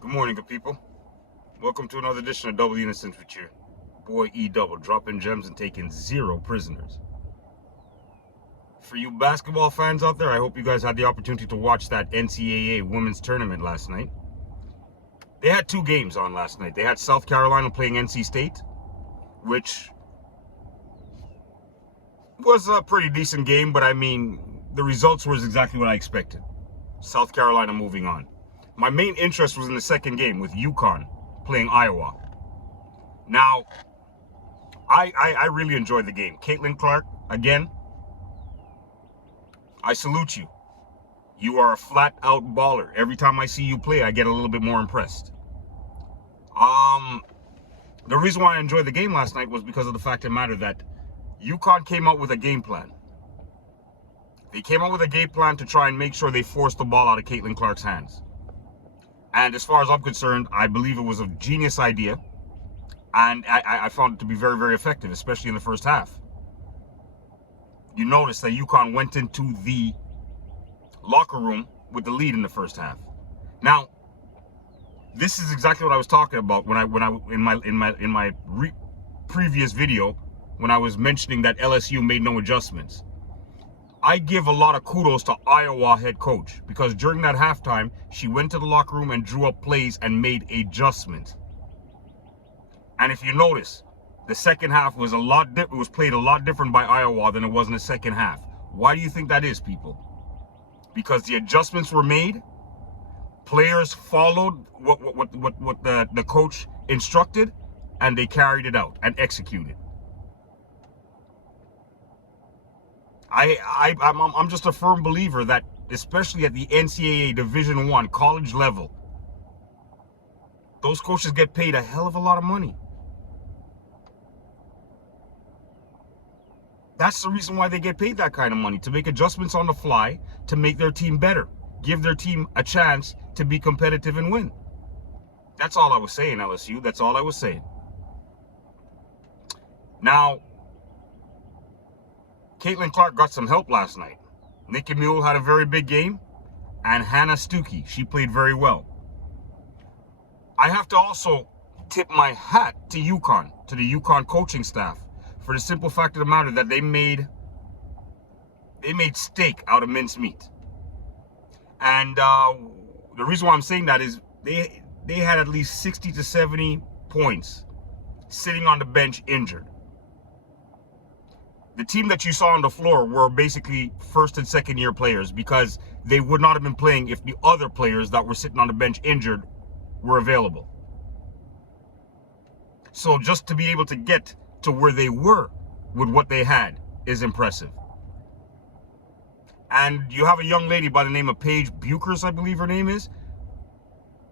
Good morning, good people. Welcome to another edition of Double Innocence with your boy E Double, dropping gems and taking zero prisoners. For you basketball fans out there, I hope you guys had the opportunity to watch that NCAA women's tournament last night. They had two games on last night. They had South Carolina playing NC State, which was a pretty decent game, but I mean, the results was exactly what I expected. South Carolina moving on. My main interest was in the second game with UConn playing Iowa. Now, I really enjoyed the game. Caitlin Clark, again, I salute you. You are a flat-out baller. Every time I see you play, I get a little bit more impressed. The reason why I enjoyed the game last night was because of the fact of the matter that UConn came out with a game plan. They came out with a game plan to try and make sure they forced the ball out of Caitlin Clark's hands. And as far as I'm concerned, I believe it was a genius idea. And I found it to be very, very effective, especially in the first half. You notice that UConn went into the locker room with the lead in the first half. Now, this is exactly what I was talking about in my previous video when I was mentioning that LSU made no adjustments. I give a lot of kudos to Iowa head coach because during that halftime, she went to the locker room and drew up plays and made adjustments. And if you notice, the second half was played a lot different by Iowa than it was in the second half. Why do you think that is, people? Because the adjustments were made, players followed what the coach instructed, and they carried it out and executed. I'm just a firm believer that, especially at the NCAA Division I college level, those coaches get paid a hell of a lot of money. That's the reason why they get paid that kind of money, to make adjustments on the fly, to make their team better, give their team a chance to be competitive and win. That's all I was saying, LSU. That's all I was saying. Now, Caitlin Clark got some help last night. Nikki Mule had a very big game, and Hannah Stuckey, she played very well. I have to also tip my hat to UConn, to the UConn coaching staff, for the simple fact of the matter that they made steak out of mincemeat. And the reason why I'm saying that is they had at least 60 to 70 points sitting on the bench injured. The team that you saw on the floor were basically first and second year players because they would not have been playing if the other players that were sitting on the bench injured were available. So just to be able to get to where they were with what they had is impressive. And you have a young lady by the name of Paige Buchers, I believe her name is.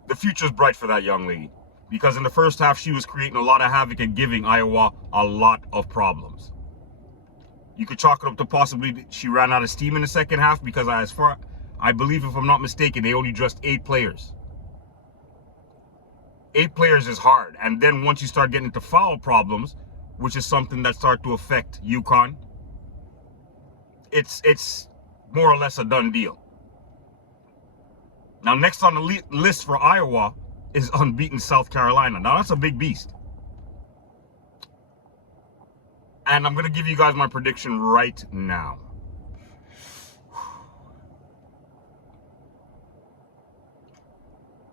The future's bright for that young lady because in the first half she was creating a lot of havoc and giving Iowa a lot of problems. You could chalk it up to possibly she ran out of steam in the second half because I believe, if I'm not mistaken, they only dressed 8 players. 8 players is hard. And then once you start getting into foul problems, which is something that starts to affect UConn, it's more or less a done deal. Now, next on the list for Iowa is unbeaten South Carolina. Now, that's a big beast. And I'm going to give you guys my prediction right now.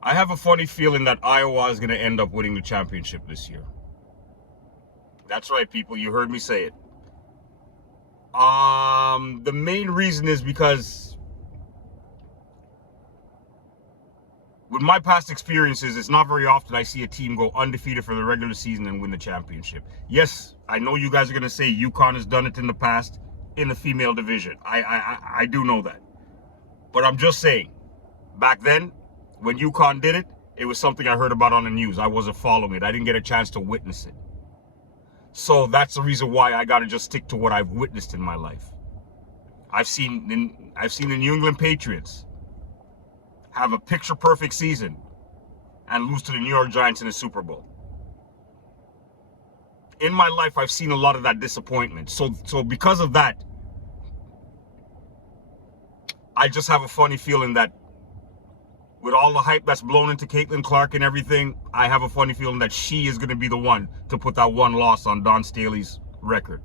I have a funny feeling that Iowa is going to end up winning the championship this year. That's right, people. You heard me say it. The main reason is because with my past experiences, it's not very often I see a team go undefeated for the regular season and win the championship. Yes, I know you guys are going to say UConn has done it in the past in the female division. I do know that. But I'm just saying, back then, when UConn did it, it was something I heard about on the news. I wasn't following it. I didn't get a chance to witness it. So that's the reason why I got to just stick to what I've witnessed in my life. I've seen the New England Patriots have a picture-perfect season and lose to the New York Giants in the Super Bowl. In my life, I've seen a lot of that disappointment. So because of that, I just have a funny feeling that with all the hype that's blown into Caitlin Clark and everything, I have a funny feeling that she is going to be the one to put that one loss on Dawn Staley's record.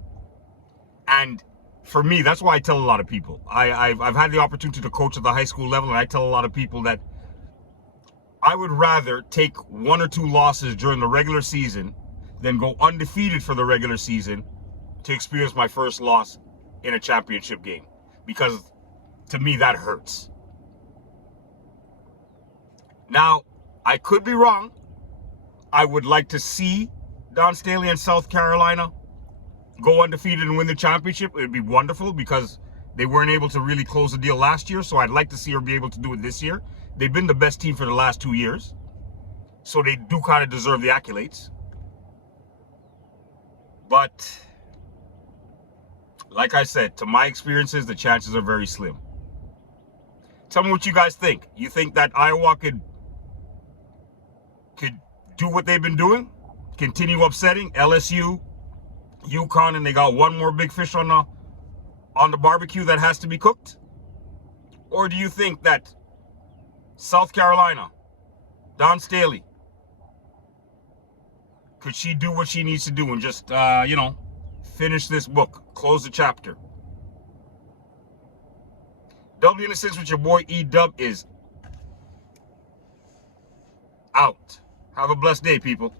And for me, that's why I tell a lot of people. I've had the opportunity to coach at the high school level, and I tell a lot of people that I would rather take 1 or 2 losses during the regular season than go undefeated for the regular season to experience my first loss in a championship game. Because to me, that hurts. Now, I could be wrong. I would like to see Dawn Staley and South Carolina go undefeated and win the championship. It would be wonderful because they weren't able to really close the deal last year. So I'd like to see her be able to do it this year. They've been the best team for the last 2 years. So they do kind of deserve the accolades. But like I said, to my experiences, the chances are very slim. Tell me what you guys think. You think that Iowa could do what they've been doing? Continue upsetting LSU, UConn, and they got one more big fish on the barbecue that has to be cooked? Or do you think that South Carolina, Dawn Staley, could she do what she needs to do and just, finish this book, close the chapter? W in a Sense with your boy E-Dub is out. Have a blessed day, people.